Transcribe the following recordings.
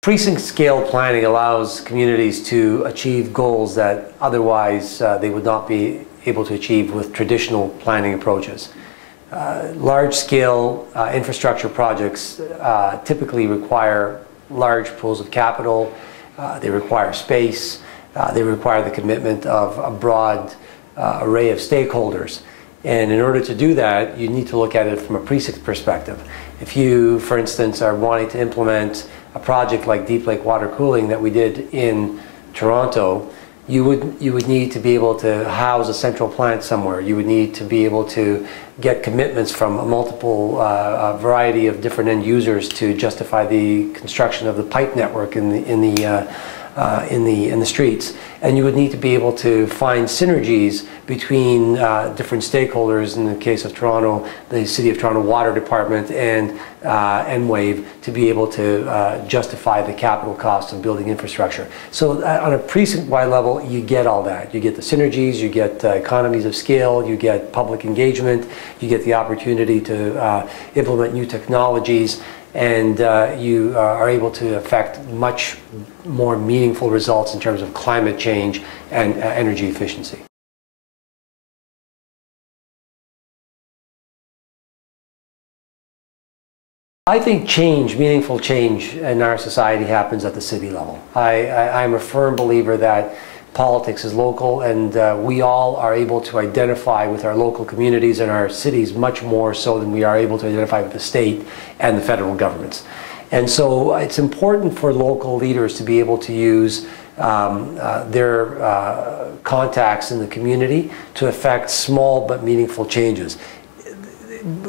Precinct scale planning allows communities to achieve goals that otherwise they would not be able to achieve with traditional planning approaches. Large-scale infrastructure projects typically require large pools of capital, they require space, they require the commitment of a broad array of stakeholders. And in order to do that, you need to look at it from a precinct perspective. If you, for instance, are wanting to implement a project like deep lake water cooling that we did in Toronto, you would need to be able to house a central plant somewhere. You would need to be able to get commitments from a multiple variety of different end users to justify the construction of the pipe network in the streets. And you would need to be able to find synergies between different stakeholders. In the case of Toronto, the City of Toronto Water Department and Enwave, to be able to justify the capital cost of building infrastructure. So on a precinct-wide level, you get all that. You get the synergies, you get economies of scale, you get public engagement, you get the opportunity to implement new technologies, and you are able to affect much more meaningful results in terms of climate change and energy efficiency. I think change, meaningful change in our society happens at the city level. I'm a firm believer that politics is local, and we all are able to identify with our local communities and our cities much more so than we are able to identify with the state and the federal governments. And so it's important for local leaders to be able to use their contacts in the community to affect small but meaningful changes.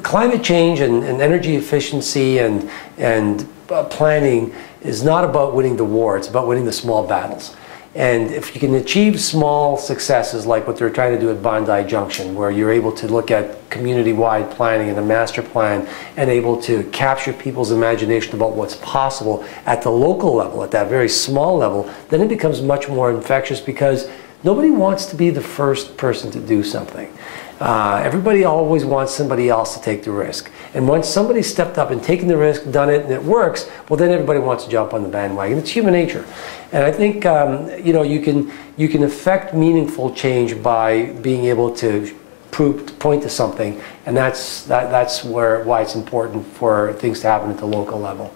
Climate change and energy efficiency and planning is not about winning the war, it's about winning the small battles. And if you can achieve small successes like what they're trying to do at Bondi Junction, where you're able to look at community-wide planning and a master plan and able to capture people's imagination about what's possible at the local level, at that very small level, then it becomes much more infectious, because nobody wants to be the first person to do something. Everybody always wants somebody else to take the risk. And once somebody stepped up and taken the risk, done it, and it works, well, then everybody wants to jump on the bandwagon. It's human nature. And I think you know, you can affect meaningful change by being able to point to something, and that's why it's important for things to happen at the local level.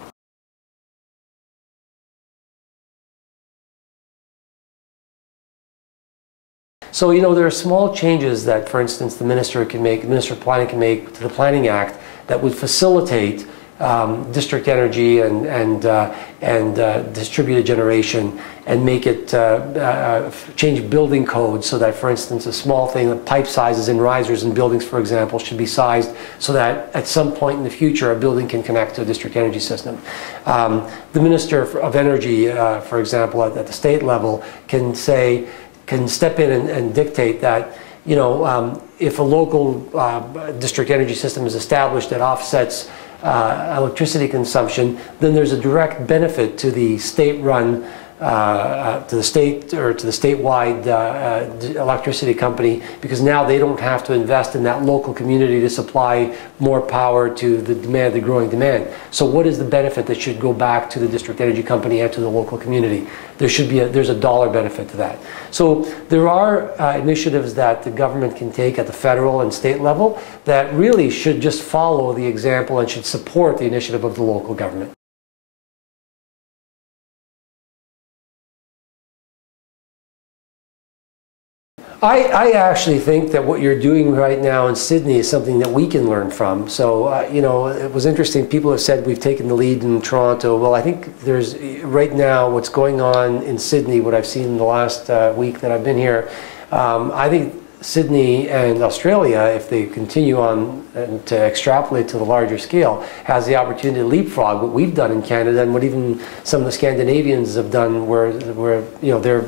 So, you know, there are small changes that, for instance, the Minister of Planning can make to the Planning Act that would facilitate district energy and distributed generation, and make it change building codes so that, for instance, a small thing, the pipe sizes in risers in buildings, for example, should be sized so that at some point in the future a building can connect to a district energy system. The Minister of Energy, for example, at the state level, can step in and dictate that, you know, if a local district energy system is established that offsets electricity consumption, then there's a direct benefit to the state-run, to the state or to the statewide electricity company, because now they don't have to invest in that local community to supply more power to the growing demand. So what is the benefit that should go back to the district energy company and to the local community? There's a dollar benefit to that. So there are initiatives that the government can take at the federal and state level that really should just follow the example and should support the initiative of the local government. I actually think that what you're doing right now in Sydney is something that we can learn from. So, you know, it was interesting. People have said we've taken the lead in Toronto. Well, I think there's, right now, what's going on in Sydney, what I've seen in the last week that I've been here, I think Sydney and Australia, if they continue on to extrapolate to the larger scale, has the opportunity to leapfrog what we've done in Canada and what even some of the Scandinavians have done, where you know, they're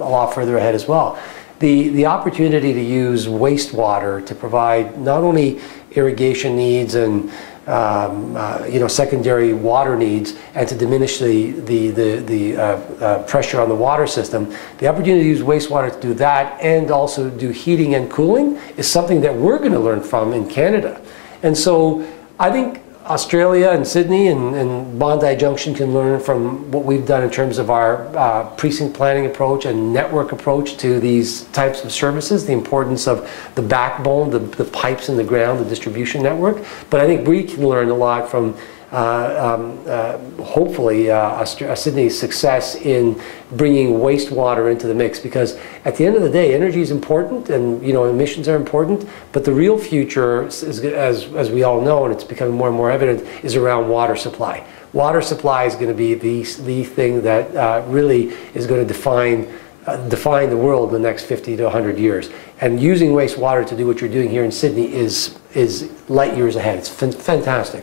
a lot further ahead as well. The opportunity to use wastewater to provide not only irrigation needs and you know, secondary water needs, and to diminish the pressure on the water system, the opportunity to use wastewater to do that and also do heating and cooling is something that we're going to learn from in Canada. And so I think Australia and Sydney and Bondi Junction can learn from what we've done in terms of our precinct planning approach and network approach to these types of services, the importance of the backbone, the pipes in the ground, the distribution network. But I think we can learn a lot from hopefully Sydney's success in bringing wastewater into the mix, because at the end of the day, energy is important and emissions are important, but the real future, as we all know, and it's becoming more and more evident, is around water supply. Water supply is going to be the thing that really is going to define the world in the next 50 to 100 years. And using wastewater to do what you're doing here in Sydney is light years ahead. It's fantastic.